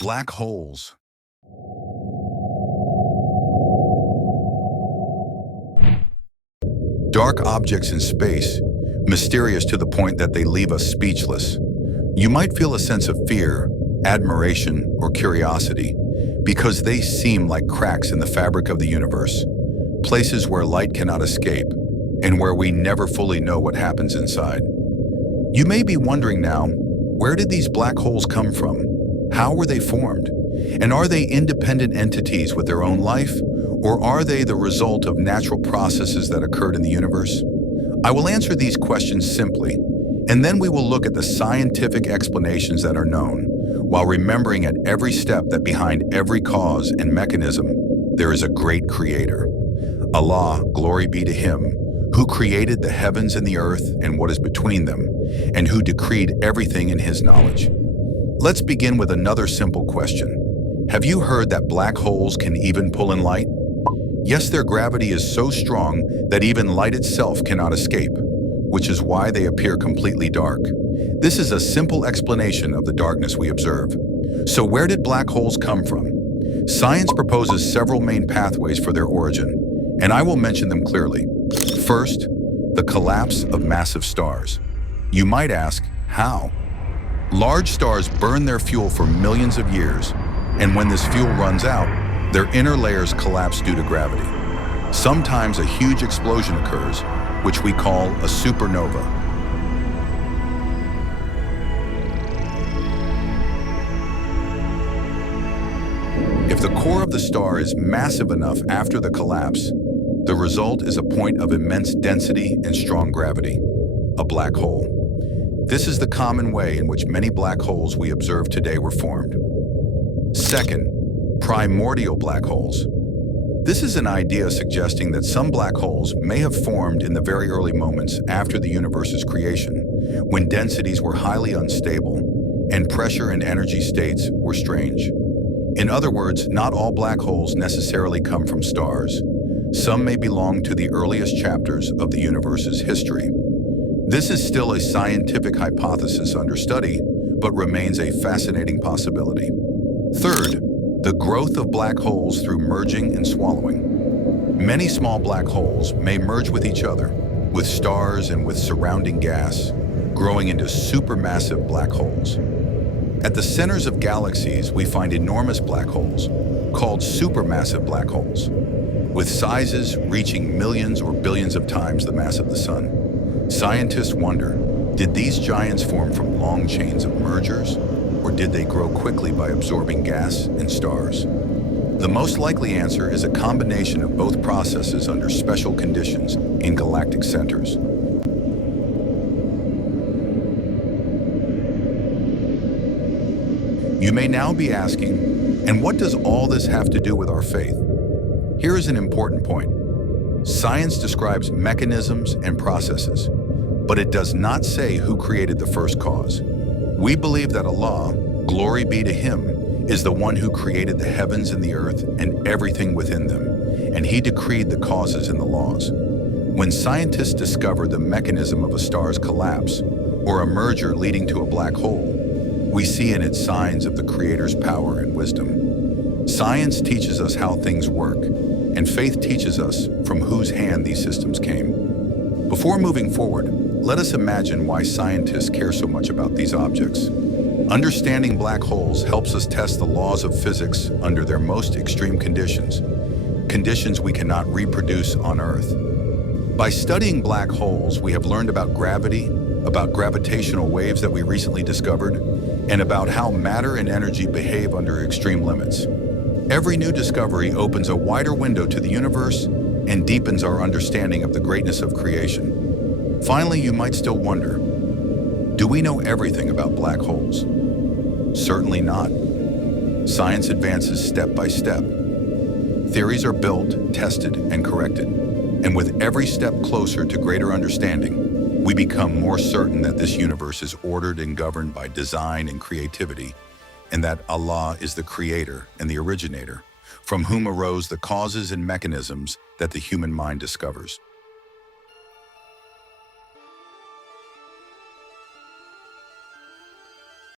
Black holes. Dark objects in space, mysterious to the point that they leave us speechless. You might feel a sense of fear, admiration, or curiosity because they seem like cracks in the fabric of the universe, places where light cannot escape, and where we never fully know what happens inside. You may be wondering now, where did these black holes come from? How were they formed? And are they independent entities with their own life, or are they the result of natural processes that occurred in the universe? I will answer these questions simply, and then we will look at the scientific explanations that are known, while remembering at every step that behind every cause and mechanism, there is a great creator. Allah, glory be to him, who created the heavens and the earth and what is between them, and who decreed everything in his knowledge. Let's begin with another simple question. Have you heard that black holes can even pull in light? Yes, their gravity is so strong that even light itself cannot escape, which is why they appear completely dark. This is a simple explanation of the darkness we observe. So where did black holes come from? Science proposes several main pathways for their origin, and I will mention them clearly. First, the collapse of massive stars. You might ask, how? Large stars burn their fuel for millions of years, and when this fuel runs out, their inner layers collapse due to gravity. Sometimes a huge explosion occurs, which we call a supernova. If the core of the star is massive enough after the collapse, the result is a point of immense density and strong gravity, a black hole. This is the common way in which many black holes we observe today were formed. Second, primordial black holes. This is an idea suggesting that some black holes may have formed in the very early moments after the universe's creation, when densities were highly unstable and pressure and energy states were strange. In other words, not all black holes necessarily come from stars. Some may belong to the earliest chapters of the universe's history. This is still a scientific hypothesis under study, but remains a fascinating possibility. Third, the growth of black holes through merging and swallowing. Many small black holes may merge with each other, with stars and with surrounding gas, growing into supermassive black holes. At the centers of galaxies, we find enormous black holes, called supermassive black holes, with sizes reaching millions or billions of times the mass of the Sun. Scientists wonder, did these giants form from long chains of mergers, or did they grow quickly by absorbing gas and stars? The most likely answer is a combination of both processes under special conditions in galactic centers. You may now be asking, and what does all this have to do with our faith? Here is an important point. Science describes mechanisms and processes, but it does not say who created the first cause. We believe that Allah, glory be to him, is the one who created the heavens and the earth and everything within them, and he decreed the causes and the laws. When scientists discover the mechanism of a star's collapse, or a merger leading to a black hole, we see in it signs of the Creator's power and wisdom. Science teaches us how things work, and faith teaches us from whose hand these systems came. Before moving forward, let us imagine why scientists care so much about these objects. Understanding black holes helps us test the laws of physics under their most extreme conditions, conditions we cannot reproduce on Earth. By studying black holes, we have learned about gravity, about gravitational waves that we recently discovered, and about how matter and energy behave under extreme limits. Every new discovery opens a wider window to the universe and deepens our understanding of the greatness of creation. Finally, you might still wonder, do we know everything about black holes? Certainly not. Science advances step by step. Theories are built, tested, and corrected. And with every step closer to greater understanding, we become more certain that this universe is ordered and governed by design and creativity, and that Allah is the creator and the originator, from whom arose the causes and mechanisms that the human mind discovers.